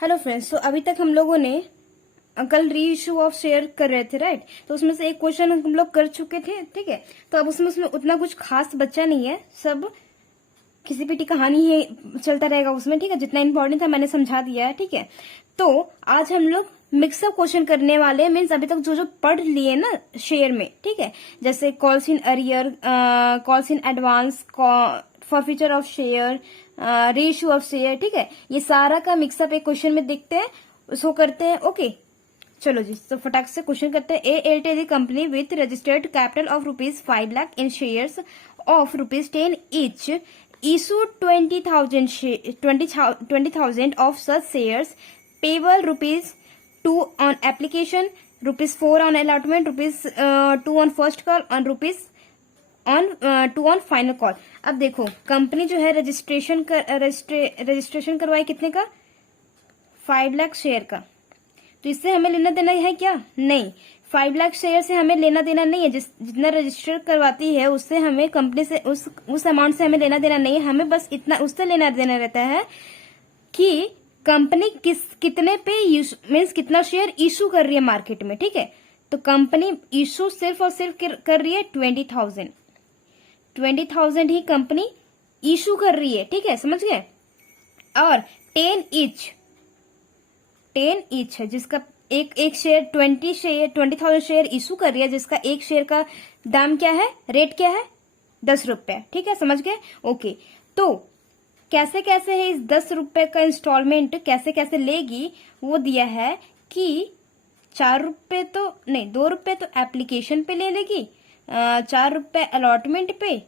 Hello friends, तो अभी तक हम लोगों ने कल री इशू ऑफ शेयर कर रहे थे, राइट। तो उसमें से एक क्वेश्चन हम लोग कर चुके थे, ठीक है। तो अब उसमें उतना कुछ खास बच्चा नहीं है, सब किसी पीटी कहानी ही चलता रहेगा उसमें, ठीक है। जितना इंपॉर्टेंट था मैंने समझा दिया है, ठीक है। तो आज हम लोग मिक्सअप क्वेश्चन करने वाले हैं, मीन्स अभी तक जो जो पढ़ लिए ना शेयर में, ठीक है। जैसे calls in arrear, calls in advance, forfeiture of share, ratio of share, ठीक है। ये सारा का मिक्सअप एक क्वेश्चन में देखते हैं, उसको करते हैं। ओके, चलो जी, तो फटाक से क्वेश्चन करते हैं। A Airtel company with registered capital of ₹5 lakh in shares of ₹10 each issued 20,000 of such shares payable ₹2 on application, ₹4 on allotment, ₹2 on first call and ₹2 on final call. अब देखो, कंपनी जो है रजिस्ट्रेशन करवाई कितने का? 5 लाख शेयर का। तो इससे हमें लेना देना है क्या? नहीं, 5 लाख शेयर से हमें लेना देना नहीं है। जितना रजिस्टर करवाती है उससे हमें कंपनी से उस अमाउंट से हमें लेना देना नहीं है। हमें बस इतना उससे लेना देना रहता है कि कंपनी कितने पे मीन्स कितना शेयर इशू कर रही है मार्केट में, ठीक है। तो कंपनी इशू सिर्फ और सिर्फ कर रही है 20,000 ही कंपनी इशू कर रही है, ठीक है, समझ गए। और 10 ईच है, जिसका एक शेयर 20,000 शेयर इशू कर रही है, जिसका एक शेयर का दाम क्या है, रेट क्या है, ₹10, ठीक है, समझ गए। ओके, तो कैसे कैसे है इस ₹10 का इंस्टॉलमेंट कैसे कैसे लेगी, वो दिया है कि ₹4 तो नहीं, ₹2 तो एप्लीकेशन पे ले लेगी, ₹4 अलॉटमेंट पे,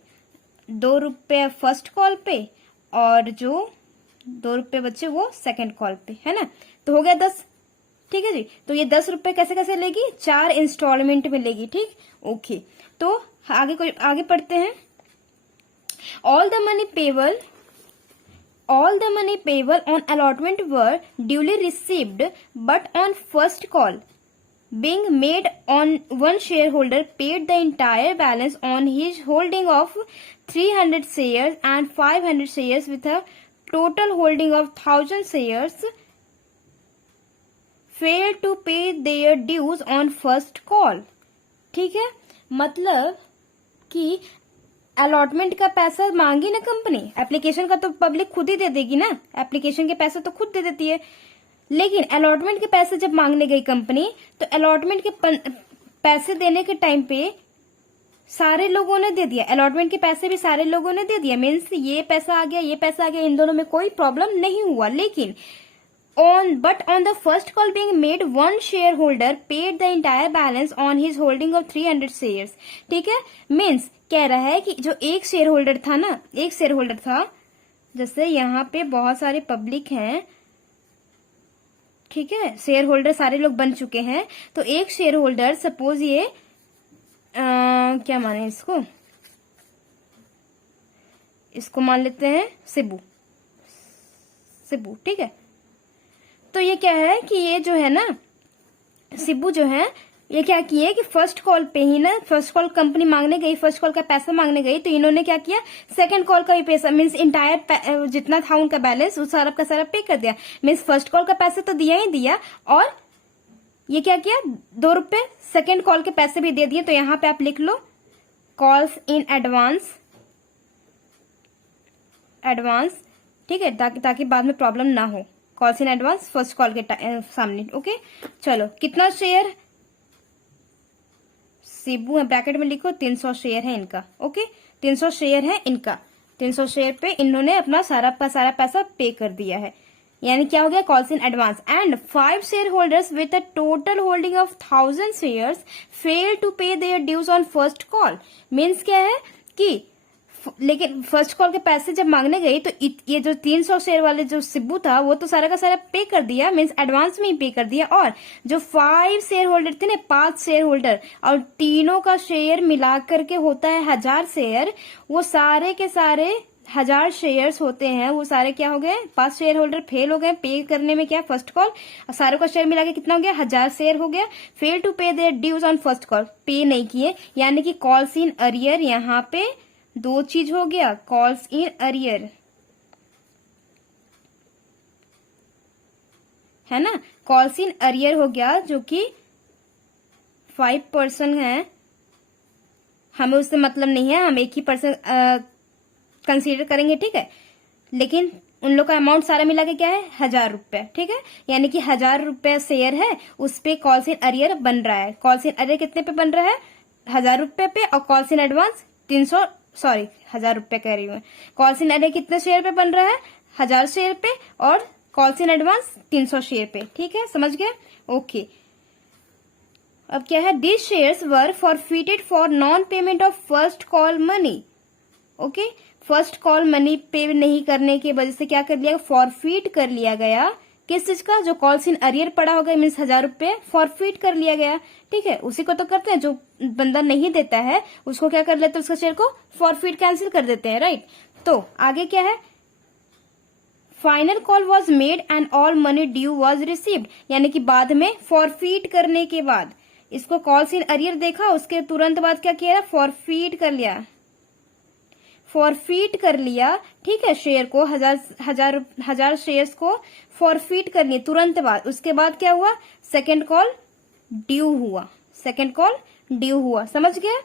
₹2 फर्स्ट कॉल पे, और जो ₹2 बचे वो सेकंड कॉल पे, है ना। तो हो गया 10, ठीक है जी। तो ये ₹10 कैसे कैसे लेगी? 4 इंस्टॉलमेंट में लेगी, ठीक। ओके, तो आगे पढ़ते हैं। All the money payable on allotment were duly received, but on first call being made on one shareholder paid the entire balance on his holding of 300 shares and 500 shares with a total holding of 1,000 shares failed to pay their dues on first call, ठीक है। मतलब कि allotment का पैसा मांगी ना company, application का तो पब्लिक खुद ही दे देगी ना, एप्लीकेशन के पैसे तो खुद दे देती है। लेकिन अलॉटमेंट के पैसे जब मांगने गई कंपनी, तो अलॉटमेंट के पैसे देने के टाइम पे सारे लोगों ने दे दिया, अलॉटमेंट के पैसे भी सारे लोगों ने दे दिया। मीन्स ये पैसा आ गया, ये पैसा आ गया, इन दोनों में कोई प्रॉब्लम नहीं हुआ। लेकिन on the first call being made, one shareholder paid the entire balance on his holding of 300 shares, ठीक है। मीन्स कह रहा है कि जो एक शेयर होल्डर था, जैसे यहाँ पे बहुत सारे पब्लिक हैं, ठीक है, शेयर होल्डर सारे लोग बन चुके हैं। तो एक शेयर होल्डर, सपोज ये क्या माने इसको मान लेते हैं शिबू, ठीक है। तो ये क्या है कि ये जो है ना शिबू जो है, ये क्या किए कि फर्स्ट कॉल पे ही ना, फर्स्ट कॉल कंपनी मांगने गई, फर्स्ट कॉल का पैसा मांगने गई, तो इन्होंने क्या किया, सेकंड कॉल का भी पैसा, मीन्स इंटायर जितना था उनका बैलेंस, वो सारा का सारा पे कर दिया। मीन्स फर्स्ट कॉल का पैसा तो दिया ही दिया, और ये क्या किया, ₹2 सेकंड कॉल के पैसे भी दे दिए। तो यहाँ पे आप लिख लो कॉल्स इन एडवांस, ठीक है, ताकि बाद में प्रॉब्लम ना हो। Calls in advance first call के सामने। ओके, चलो, कितना शेयर शिबू है, ब्रैकेट में लिखो 300 शेयर है इनका। ओके, 300 शेयर है इनका, 300 शेयर पे इन्होंने अपना सारा पैसा पे कर दिया है। यानी क्या हो गया, calls in advance. And 5 share holders with a total holding of 1,000 shares fail to pay their dues on first call. Means क्या है कि लेकिन फर्स्ट कॉल के पैसे जब मांगने गई, तो ये जो 300 शेयर वाले जो शिबू था, वो तो सारा का सारा पे कर दिया, मीन्स एडवांस में ही पे कर दिया। और जो 5 शेयर होल्डर थे ना, 5 शेयर होल्डर, और तीनों का शेयर मिला करके होता है 1000 शेयर, वो सारे के सारे 1000 शेयर्स होते हैं, वो सारे क्या हो गए, 5 शेयर होल्डर फेल हो गए पे करने में, क्या, फर्स्ट कॉल। और सारों का शेयर मिला के कितना हो गया, 1000 शेयर हो गया। Fail to pay their dues on first call, pay नहीं किए, यानी कि कॉल्स इन अरियर। यहाँ पे 2 चीज हो गया, कॉल्स इन अरियर, है ना। कॉल्स इन अरियर हो गया जो कि 5% है, हमें उससे मतलब नहीं है, हम एक ही पर्सन कंसीडर करेंगे, ठीक है। लेकिन उन लोग का अमाउंट सारा मिला के क्या है 1000 रुपए, ठीक है। यानी कि 1000 रुपए शेयर है, उस पे कॉल्स इन अरियर बन रहा है। कॉल्स इन अरियर कितने पे बन रहा है 1000 रुपए पे, और कॉल्स इन एडवांस 1000 रुपए कह रही हूँ। कॉल्स इन अरियर कितने शेयर पे बन रहा है 1000 शेयर पे, और कॉल्स इन एडवांस 300 शेयर पे, ठीक है, समझ गए। ओके, अब क्या है, this shares were forfeited for non payment of first call money. Okay, first call money पे नहीं करने की वजह से क्या कर लिया, फॉरफिट कर लिया गया। किस चीज का, जो कॉल्स इन अरियर पड़ा होगा मीन्स 1000 रुपए फॉरफिट कर लिया गया, ठीक है। उसी को तो करते हैं, जो बंदा नहीं देता है उसको क्या कर लेते हैं, उसका शेयर को फॉरफिट कैंसिल कर देते हैं, राइट। तो आगे क्या है, final call was made and all money due was received, यानी कि बाद में फॉरफिट करने के बाद इसको कॉल्स इन अरियर देखा, उसके तुरंत बाद क्या किया, फॉरफिट कर लिया, फॉरफिट कर लिया, ठीक है। शेयर को हजार शेयर्स को फॉरफिट कर लिए तुरंत बाद। उसके बाद क्या हुआ, सेकंड कॉल ड्यू हुआ, सेकंड कॉल ड्यू हुआ, समझ गया।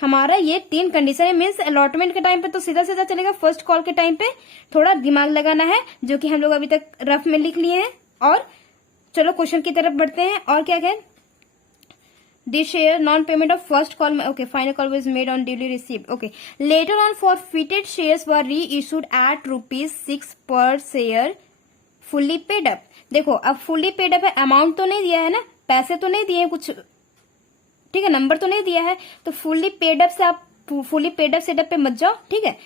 हमारा ये 3 कंडीशन है, मीन्स अलॉटमेंट के टाइम पे तो सीधा सीधा चलेगा, फर्स्ट कॉल के टाइम पे थोड़ा दिमाग लगाना है, जो कि हम लोग अभी तक रफ में लिख लिए हैं। और चलो क्वेश्चन की तरफ बढ़ते हैं। और क्या कहें, This share non-payment of first call, okay, final call was made on duly received. Okay, later on forfeited shares were reissued at ₹6 per share, fully paid up. देखो अब fully paid up है, अमाउंट तो नहीं दिया है ना, पैसे तो नहीं दिए कुछ, ठीक है, नंबर तो नहीं दिया है, तो fully paid up से आप fully paid up सेटअप पे मत जाओ, ठीक है।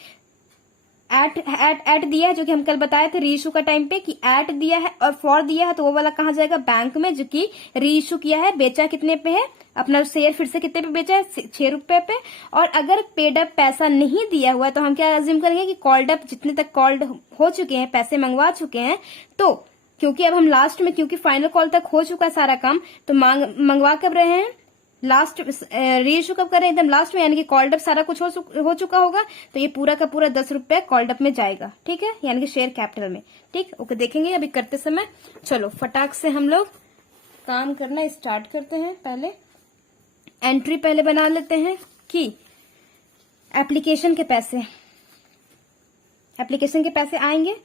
एट दिया है, जो कि हम कल बताए थे रीइश्यू का टाइम पे कि एट दिया है और फॉर दिया है, तो वो वाला कहाँ जाएगा, बैंक में, जो कि रीइश्यू किया है, बेचा कितने पे है, अपना शेयर फिर से कितने पे बेचा है 6 रुपए पे। और अगर पेड अप पैसा नहीं दिया हुआ है तो हम क्या अज्यूम करेंगे कि कॉल्ड अप जितने तक कॉल्ड हो चुके हैं, पैसे मंगवा चुके हैं, तो क्योंकि अब हम लास्ट में, क्योंकि फाइनल कॉल तक हो चुका है सारा काम, तो मंगवा कब रहे हैं, लास्ट रीइश्यू कब कर रहे हैं, एकदम लास्ट में, यानी कि कॉल्ड अप सारा कुछ हो चुका होगा, तो ये पूरा का पूरा 10 रुपए कॉल्ड अप में जाएगा, ठीक है, यानी कि शेयर कैपिटल में, ठीक। ओके, देखेंगे अभी करते समय। चलो फटाक से हम लोग काम करना स्टार्ट करते हैं। पहले एंट्री पहले बना लेते हैं कि एप्लीकेशन के पैसे, एप्लीकेशन के पैसे आएंगे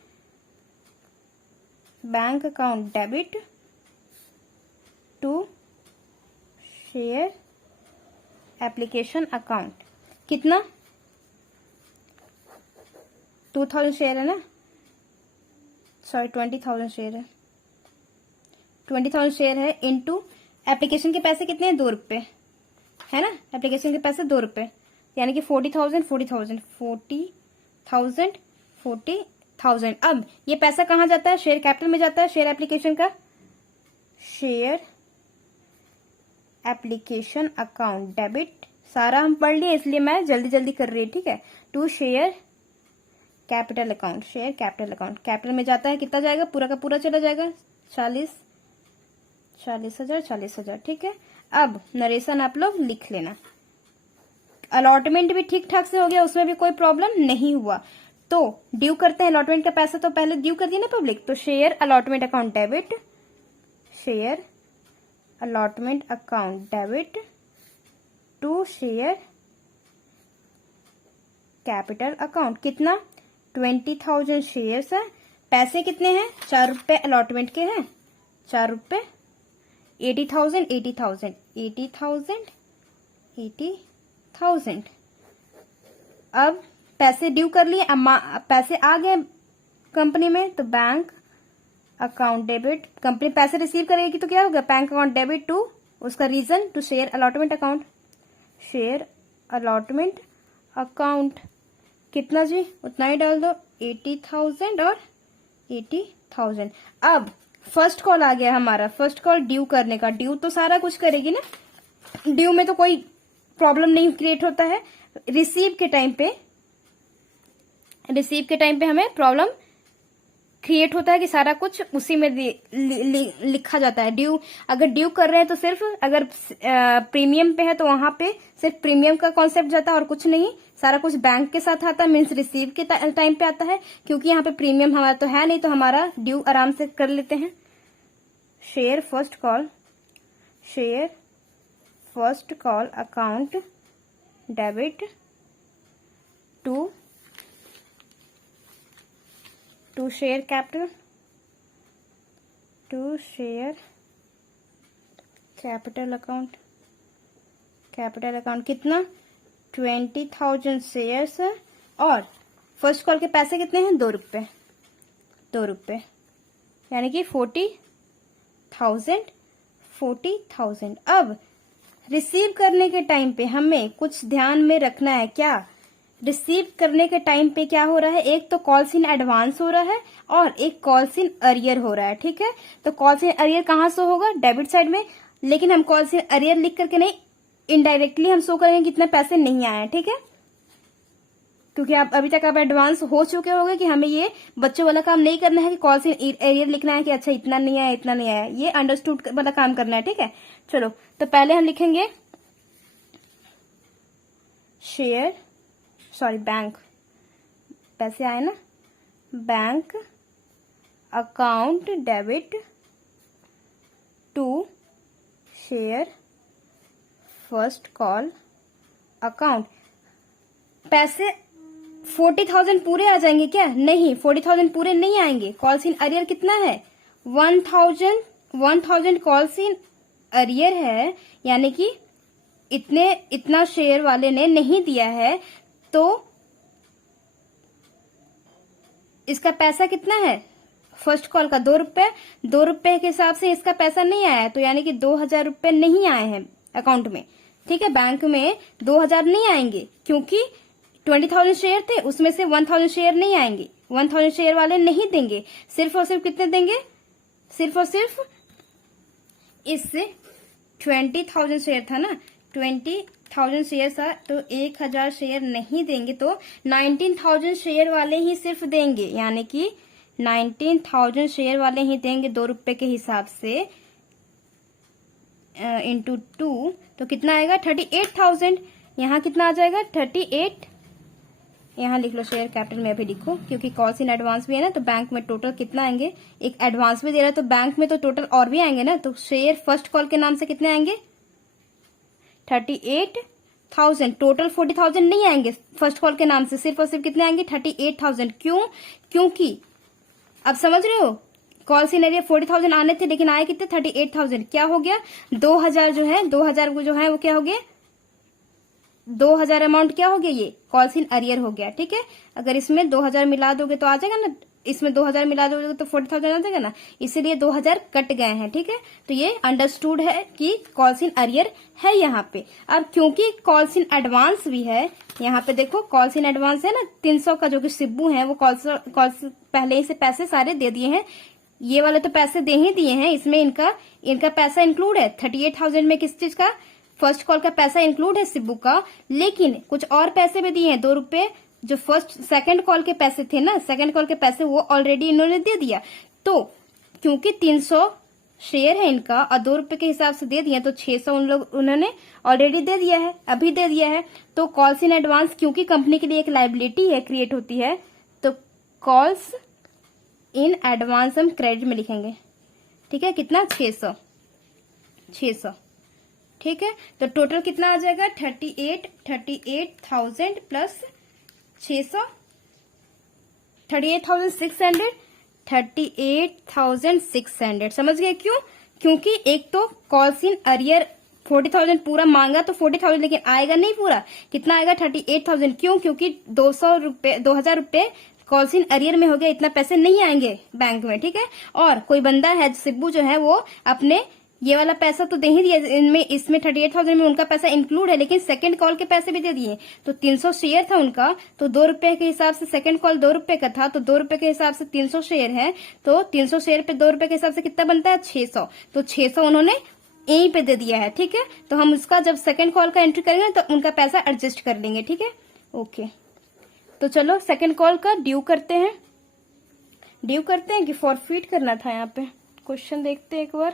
bank account debit to share application account, कितना 2000 शेयर है ना, सॉरी 20,000 शेयर है, 20,000 शेयर है इनटू एप्लीकेशन के पैसे कितने हैं 2 रुपए, है ना, एप्लीकेशन के पैसे 2 रुपए, यानी कि 40,000 40,000। अब ये पैसा कहाँ जाता है, शेयर कैपिटल में जाता है, शेयर एप्लीकेशन का, शेयर एप्लीकेशन अकाउंट डेबिट, सारा हम पढ़ लिए इसलिए मैं जल्दी जल्दी कर रही हूँ, ठीक है, to share capital account, share capital account, capital में जाता है, कितना जाएगा, पूरा का पूरा चला जाएगा 40,000, ठीक है। अब नरेशन आप लोग लिख लेना। अलॉटमेंट भी ठीक ठाक से हो गया, उसमें भी कोई प्रॉब्लम नहीं हुआ। तो ड्यू करते हैं, अलॉटमेंट का पैसा तो पहले ड्यू कर दिया ना पब्लिक, तो share allotment account debit, share allotment account debit to share capital account, कितना 20,000 शेयर्स है, पैसे कितने हैं 4 रुपए अलॉटमेंट के हैं, 4 रुपए 80,000। अब पैसे ड्यू कर लिए, पैसे आ गए कंपनी में, तो बैंक अकाउंट डेबिट, कंपनी पैसे रिसीव करेगी तो क्या होगा, बैंक अकाउंट डेबिट टू, उसका reason to share allotment account, share allotment account, कितना जी उतना ही डाल दो, 80,000 और 80,000। अब फर्स्ट कॉल आ गया हमारा, फर्स्ट कॉल ड्यू करने का, ड्यू तो सारा कुछ करेगी ना, ड्यू में तो कोई प्रॉब्लम नहीं क्रिएट होता है, रिसीव के टाइम पे हमें प्रॉब्लम क्रिएट होता है कि सारा कुछ उसी में लिखा जाता है। ड्यू अगर ड्यू कर रहे हैं तो सिर्फ, अगर प्रीमियम पे है तो वहां पे सिर्फ प्रीमियम का कॉन्सेप्ट जाता है और कुछ नहीं, सारा कुछ बैंक के साथ आता है, मीन्स रिसीव के टाइम पे आता है, क्योंकि यहाँ पे प्रीमियम हमारा तो है नहीं, तो हमारा ड्यू आराम से कर लेते हैं। Share first call account debit to share capital account कितना 20,000 शेयर्स है और फर्स्ट कॉल के पैसे कितने हैं 2 रुपए यानी कि 40,000। अब रिसीव करने के टाइम पे हमें कुछ ध्यान में रखना है। क्या रिसीव करने के टाइम पे क्या हो रहा है, एक तो कॉल्स इन एडवांस हो रहा है और एक कॉल्स इन अरियर हो रहा है। ठीक है, तो कॉल्स इन अरियर कहाँ शो होगा, डेबिट साइड में, लेकिन हम कॉल्स इन अरियर लिख करके नहीं, इनडायरेक्टली हम शो करेंगे कितने पैसे नहीं आए हैं। ठीक है, क्योंकि आप अभी तक आप एडवांस हो चुके होंगे कि हमें ये बच्चों वाला काम नहीं करना है कि कॉल्स इन अरियर लिखना है कि अच्छा इतना नहीं आया, ये अंडरस्टूड वाला काम करना है। ठीक है, चलो तो पहले हम लिखेंगे बैंक, पैसे आए ना, bank account debit to share first call account. पैसे 40,000 पूरे आ जाएंगे क्या, नहीं 40,000 पूरे नहीं आएंगे। कॉल्स इन अरियर कितना है 1,000 कॉल्स इन अरियर है, यानी कि इतना शेयर वाले ने नहीं दिया है, तो इसका पैसा कितना है फर्स्ट कॉल का 2 रुपए के हिसाब से इसका पैसा नहीं आया, तो यानी कि 2,000 रुपए नहीं आए हैं अकाउंट में। ठीक है, बैंक में 2,000 नहीं आएंगे क्योंकि 20,000 शेयर थे, उसमें से 1,000 शेयर नहीं आएंगे, 1,000 शेयर वाले नहीं देंगे। सिर्फ और सिर्फ कितने देंगे, सिर्फ और सिर्फ इससे 20,000 शेयर था ना, 20,000 शेयर था तो 1,000 शेयर नहीं देंगे, तो 19,000 शेयर वाले ही सिर्फ देंगे, यानी कि 19,000 शेयर वाले ही देंगे 2 रुपए के हिसाब से इंटू 2, तो कितना आएगा 38,000। यहाँ कितना आ जाएगा 38, यहाँ लिख लो शेयर कैपिटल में अभी लिखो, क्योंकि कॉल्स इन एडवांस भी है ना, तो बैंक में टोटल कितना आएंगे, एक एडवांस भी दे रहा है तो बैंक में तो टोटल और भी आएंगे ना, तो शेयर फर्स्ट कॉल के नाम से कितने आएंगे 38,000। टोटल 40,000 नहीं आएंगे फर्स्ट कॉल के नाम से, सिर्फ और सिर्फ कितने आएंगे 38,000। क्यों, क्योंकि अब समझ रहे हो, कॉल इन एरिया 40,000 आने थे लेकिन आए कितने 38,000। क्या हो गया 2,000 जो है 2,000 जो है वो क्या हो गया 2,000 अमाउंट क्या हो गया, ये कॉल्स इन अरियर हो गया। ठीक है, अगर इसमें 2,000 मिला दोगे तो आ जाएगा ना, इसमें 2,000 मिला दोगे तो 40,000 आ जाएगा ना, इसीलिए 2,000 कट गए हैं। ठीक है, तो ये अंडरस्टूड है कि कॉल्स इन अरियर है यहाँ पे। अब क्योंकि कॉल्स इन एडवांस भी है, यहाँ पे देखो कॉल्स इन एडवांस है ना 300 का, जो कि सिब्बू है वो कॉल्स पहले ही से पैसे सारे दे दिए हैं, ये वाले तो पैसे दे ही दिए हैं, इसमें इनका पैसा इंक्लूड है 38,000 में। किस चीज का, फर्स्ट कॉल का पैसा इंक्लूड है सिब्बू का, लेकिन कुछ और पैसे भी दिए हैं 2 रुपए, जो सेकंड कॉल के पैसे थे ना, सेकंड कॉल के पैसे वो ऑलरेडी इन्होंने दे दिया। तो क्योंकि 300 शेयर है इनका और 2 रुपए के हिसाब से दे दिया, तो 600 उन्होंने ऑलरेडी दे दिया है, अभी दे दिया है। तो कॉल्स इन एडवांस क्योंकि कंपनी के लिए एक लायबिलिटी है, क्रिएट होती है, तो कॉल्स इन एडवांस हम क्रेडिट में लिखेंगे। ठीक है, कितना 600। ठीक है, तो टोटल कितना आ जाएगा 38,000 प्लस 600, 38,600। समझ गए क्यों, क्योंकि एक तो कॉल्स इन अरियर 40,000 पूरा मांगा तो 40,000, लेकिन आएगा नहीं पूरा, कितना आएगा 38,000। क्यों, क्योंकि 2,000 रुपए कॉल्स इन अरियर में हो गया, इतना पैसे नहीं आएंगे बैंक में। ठीक है, और कोई बंदा है सिब्बू जो है वो अपने ये वाला पैसा तो दे ही दिया, इसमें 38,000 में उनका पैसा इंक्लूड है, लेकिन सेकंड कॉल के पैसे भी दे दिए। तो 300 शेयर था उनका, तो 2 रुपए के हिसाब से सेकंड कॉल 2 रुपए का था, तो 2 रुपए के हिसाब से 300 शेयर है, तो 300 शेयर पे 2 रुपए के हिसाब से कितना बनता है 600, तो 600 उन्होंने यहीं पे दे दिया है। ठीक है, तो हम उसका जब सेकंड कॉल का एंट्री करेंगे तो उनका पैसा एडजस्ट कर लेंगे। ठीक है, ओके, तो चलो सेकंड कॉल का ड्यू करते हैं कि फॉरफिट करना था। यहाँ पे क्वेश्चन देखते हैं एक बार।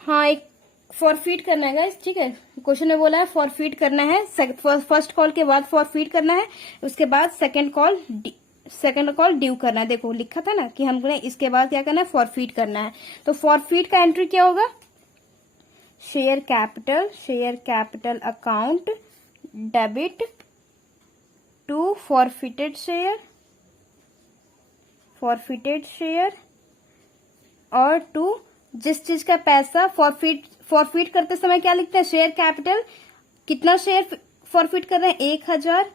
हाँ, एक फॉरफिट करना है गाइस। ठीक है, क्वेश्चन में बोला है फॉरफिट करना है, फर्स्ट कॉल के बाद फॉरफिट करना है, उसके बाद second call second call due करना है। देखो लिखा था ना कि हमको इसके बाद क्या करना है, फॉरफीट करना है। तो फॉरफीट का एंट्री क्या होगा, share capital account debit to forfeited share और टू जिस चीज का पैसा फॉरफिट करते समय क्या लिखते हैं, शेयर कैपिटल, कितना शेयर फॉरफिट कर रहे हैं 1000,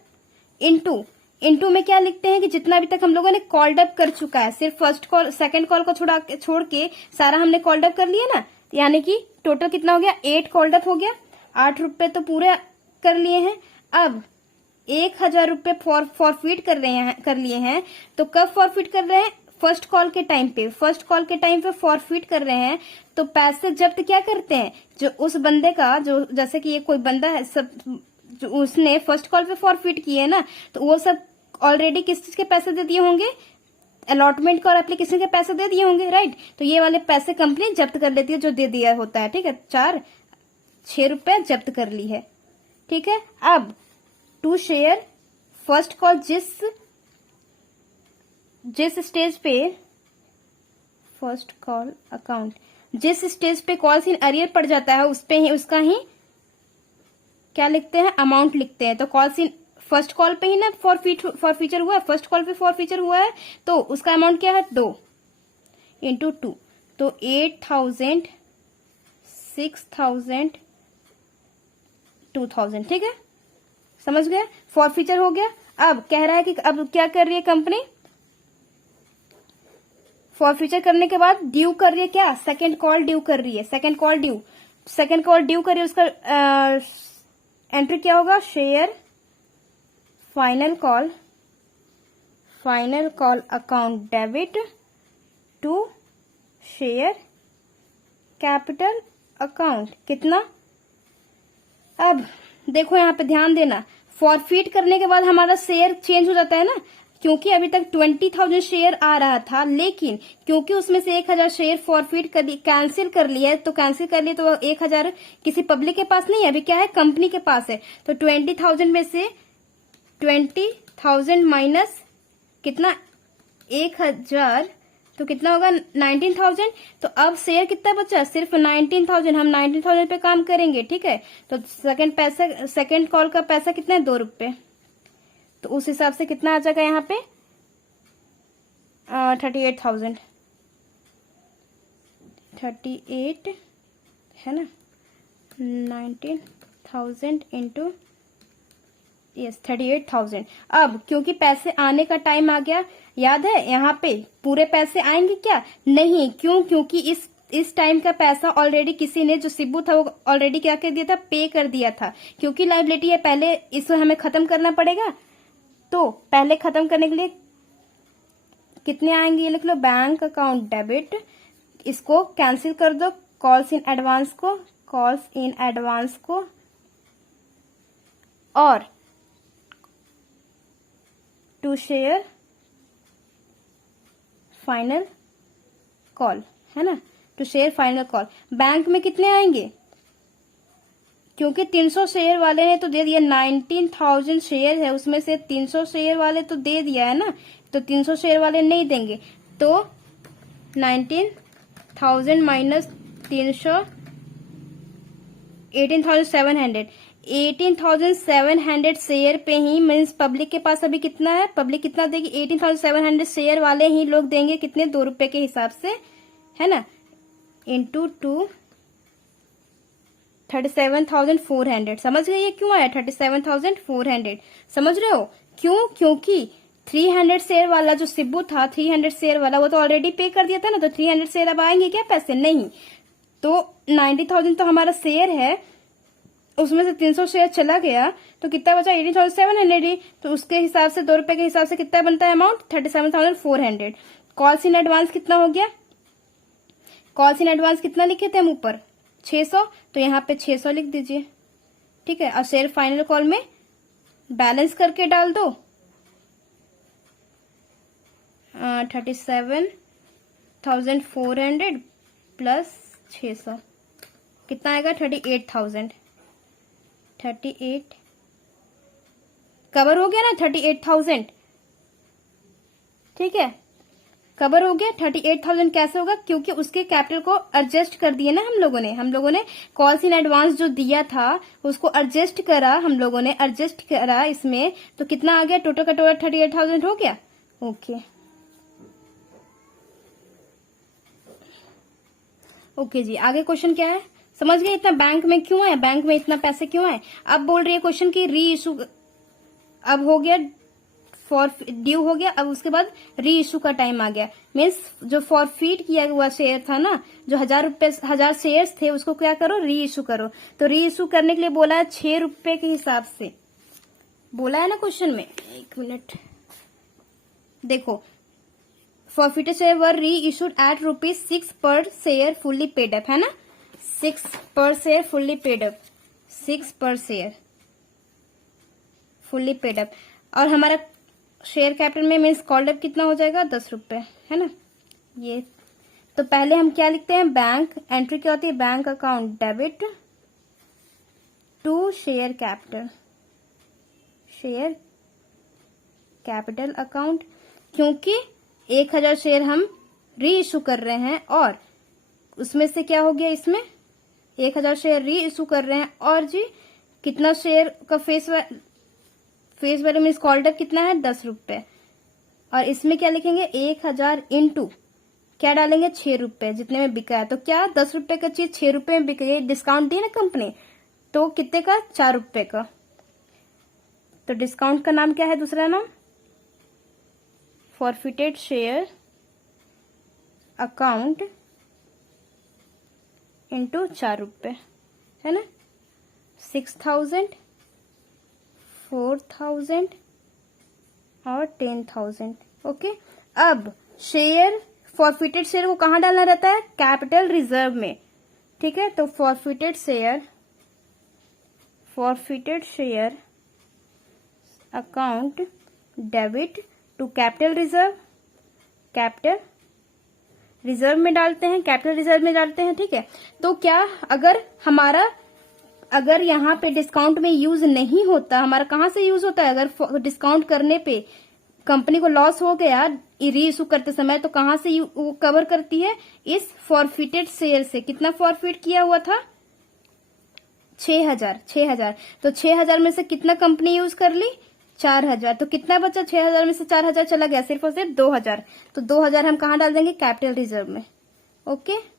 इंटू में क्या लिखते हैं कि जितना अभी तक हम लोगों ने कॉल्ड अप कर चुका है, सिर्फ फर्स्ट कॉल सेकंड कॉल को छोड़ के सारा हमने कॉल्ड अप कर लिया ना, यानी कि टोटल कितना हो गया, 8 कॉल्ड अप हो गया, 8 रुपए तो पूरे कर लिए हैं। अब 1000 रुपए फॉरफिट कर लिए हैं। तो कब फॉरफिट कर रहे हैं, फर्स्ट कॉल के टाइम पे फॉरफिट कर रहे हैं। तो पैसे जब्त क्या करते हैं, जो उस बंदे का, जो जैसे कि ये कोई बंदा है, सब जो उसने फर्स्ट कॉल पे फॉरफिट किए ना, तो वो सब ऑलरेडी किस चीज के पैसे दे दिए होंगे, अलॉटमेंट का और एप्लीकेशन के पैसे दे दिए होंगे, राइट। तो ये वाले पैसे कंपनी जब्त कर लेती है जो दे दिया होता है, ठीक है। 6 रुपए जब्त कर ली है, ठीक है। अब टू शेयर फर्स्ट कॉल जिस स्टेज पे फर्स्ट कॉल अकाउंट जिस स्टेज पे कॉल्स इन अरियर पड़ जाता है, उस पे ही उसका ही क्या लिखते हैं, अमाउंट लिखते हैं। तो कॉल्स इन फर्स्ट कॉल पे ही ना फॉरफीचर हुआ है, फर्स्ट कॉल पे फॉरफीचर हुआ है, तो उसका अमाउंट क्या है 2 इंटू 2, तो 8000, 6000, 2000, ठीक है, समझ गए, फॉरफीचर हो गया। अब कह रहा है कि अब क्या कर रही है कंपनी, फॉरफीचर करने के बाद ड्यू कर रही है, क्या, सेकंड कॉल ड्यू कर रही है, सेकंड कॉल ड्यू कर रही है। उसका एंट्री क्या होगा, share final call account debit to share capital account, कितना। अब देखो यहां पे ध्यान देना, फॉरफिट करने के बाद हमारा शेयर चेंज हो जाता है ना, क्योंकि अभी तक 20,000 शेयर आ रहा था, लेकिन क्योंकि उसमें से 1000 शेयर फॉरफिट कैंसिल कर लिया, तो 1000 किसी पब्लिक के पास नहीं है, अभी क्या है, कंपनी के पास है। तो 20,000 में से 20,000 माइनस कितना, 1000, तो कितना होगा 19,000। तो अब शेयर कितना बचा, सिर्फ 19,000। हम 19,000 पे काम करेंगे, ठीक है। तो सेकंड कॉल का पैसा कितना है, 2 रुपए। तो उस हिसाब से कितना आ जाएगा यहाँ पे 38,000, 38 है ना, 19,000 इंटू 38,000। अब क्योंकि पैसे आने का टाइम आ गया, याद है यहाँ पे पूरे पैसे आएंगे क्या, नहीं, क्योंकि इस टाइम का पैसा ऑलरेडी किसी ने, जो सिब्बू था, वो ऑलरेडी क्या कर दिया था, पे कर दिया था। क्योंकि लायबिलिटी है, पहले इसको हमें खत्म करना पड़ेगा। तो पहले खत्म करने के लिए कितने आएंगे, ये लिख लो, बैंक अकाउंट डेबिट, इसको कैंसिल कर दो, कॉल्स इन एडवांस को और टू शेयर फाइनल कॉल, है ना, to share final call. Bank में कितने आएंगे, क्योंकि 300 शेयर वाले ने तो दे दिया, 19,000 शेयर है, उसमें से 300 शेयर वाले तो दे दिया है ना, तो 300 शेयर वाले नहीं देंगे। तो 19,000 माइनस 300, 18,700 शेयर पे ही मीन्स पब्लिक के पास अभी कितना है, पब्लिक कितना देगी, 18,700 शेयर वाले ही लोग देंगे, कितने, 2 रुपए के हिसाब से, है ना, इंटू 2, 37,400। समझ गए ये क्यों आया 37,400, समझ रहे हो क्यों, क्योंकि 300 शेयर वाला जो सिब्बू था, 300 शेयर वाला, वो तो ऑलरेडी पे कर दिया था ना, तो 300 शेयर अब आएंगे क्या पैसे, नहीं। तो 90,000 तो हमारा शेयर है, उसमें से 300 शेयर चला गया, तो कितना बचा, 18,700 ही। तो उसके हिसाब से 2 रुपए के हिसाब से कितना बनता है अमाउंट, 37,400। कॉल्स इन एडवांस कितना हो गया, कॉल्स इन एडवांस कितना लिखे थे हम ऊपर, 600, तो यहाँ पे 600 लिख दीजिए, ठीक है। और शेयर फाइनल कॉल में बैलेंस करके डाल दो, 37,400 प्लस 600 कितना आएगा, 38,000, 38 कवर हो गया ना, 38,000। ठीक है, कवर हो गया। 38,000 कैसे होगा, क्योंकि उसके कैपिटल को एडजस्ट कर दिए ना हम लोगों ने कॉल्स इन एडवांस जो दिया था उसको एडजस्ट करा, हम लोगों ने एडजस्ट करा इसमें, तो कितना आ गया टोटल का टोटल 38,000 हो गया। ओके जी, आगे क्वेश्चन क्या है, समझ गए इतना बैंक में क्यों है, बैंक में इतना पैसे क्यों है। अब बोल रही है क्वेश्चन की री इशू, अब हो गया फॉर ड्यू हो गया, अब उसके बाद री इशू का टाइम आ गया। मीन्स जो फॉरफीट किया हुआ शेयर था ना, जो 1,000 शेयर्स थे उसको क्या करो, री इशू करो। तो री इशू करने के लिए बोला है 6 रुपए के हिसाब से, बोला है ना क्वेश्चन में। एक मिनट देखो, फॉरफिटेड शेयर वर री इशूड एट ₹6 पर शेयर फुल्ली पेड अप, है ना, 6 पर शेयर फुल्ली पेड अप, 6 पर शेयर फुल्ली पेड अप। और हमारा शेयर कैपिटल में मीन्स कॉल्ड अप कितना हो जाएगा, 10 रुपए, है ना। ये तो पहले हम क्या लिखते हैं, बैंक एंट्री क्या होती है, bank account debit to share capital, share capital account, क्योंकि 1,000 शेयर हम री इशू कर रहे हैं और उसमें से क्या हो गया, इसमें 1,000 शेयर री इशू कर रहे हैं और जी कितना शेयर का face value means called up कितना है, 10 रुपए। और इसमें क्या लिखेंगे, 1,000 इंटू क्या डालेंगे, 6 रुपए जितने में बिका है। तो क्या 10 रुपए का चीज 6 रुपए में बिक गई, डिस्काउंट दी ना कंपनी, तो कितने का, 4 रुपए का। तो डिस्काउंट का नाम क्या है, दूसरा नाम फॉरफिटेड शेयर अकाउंट इंटू 4 रुपए, है ना। 6,000, 4,000 और 10,000। ओके, अब शेयर फॉरफिटेड शेयर को कहां डालना रहता है, कैपिटल रिजर्व में, ठीक है। तो forfeited share account debit to capital reserve, capital reserve में डालते हैं, कैपिटल रिजर्व में डालते हैं, ठीक है। तो क्या अगर यहाँ पे डिस्काउंट में यूज नहीं होता, हमारा कहाँ से यूज होता है, अगर डिस्काउंट करने पे कंपनी को लॉस हो गया री इशू करते समय, तो कहाँ से वो कवर करती है, इस फॉरफिटेड शेयर से। कितना फॉरफिट किया हुआ था, 6,000। तो 6,000 में से कितना कंपनी यूज कर ली, 4,000। तो कितना बचा, 6,000 में से 4,000 चला गया, सिर्फ और सिर्फ 2,000। तो 2,000 हम कहाँ डाल देंगे, कैपिटल रिजर्व में। ओके।